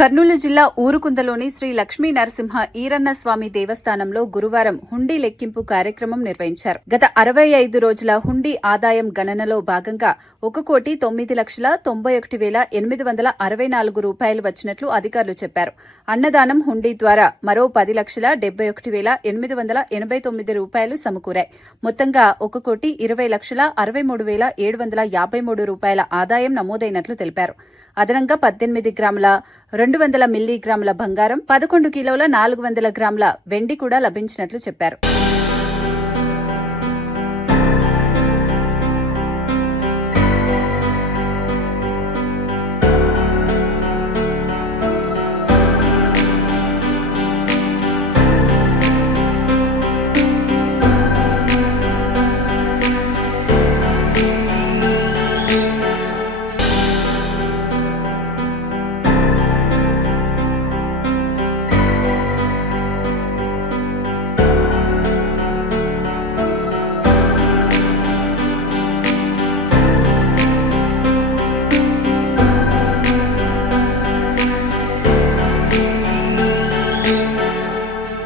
కర్నూలు జిల్లా ఊరుకుందలోని శ్రీ లక్ష్మీ నరసింహ ఈరన్న స్వామి దేవస్థానంలో గురువారం హుండీ లెక్కింపు కార్యక్రమం నిర్వహించారు. గత 65 రోజుల హుండీ ఆదాయం గణనలో భాగంగా 1,91,864 రూపాయలు వచ్చినట్లు అధికారులు చెప్పారు. అన్నదానం హుండీ ద్వారా మరో 10,71,889 రూపాయలు సమకూరాయి. మొత్తంగా 1,20,63,753 రూపాయల ఆదాయం నమోదైనట్లు తెలిపారు. అదనంగా 18 గ్రాముల 200 మిల్లీగ్రాముల బంగారం, 11 కిలోల 400 గ్రాముల వెండి కూడా లభించినట్లు చెప్పారు.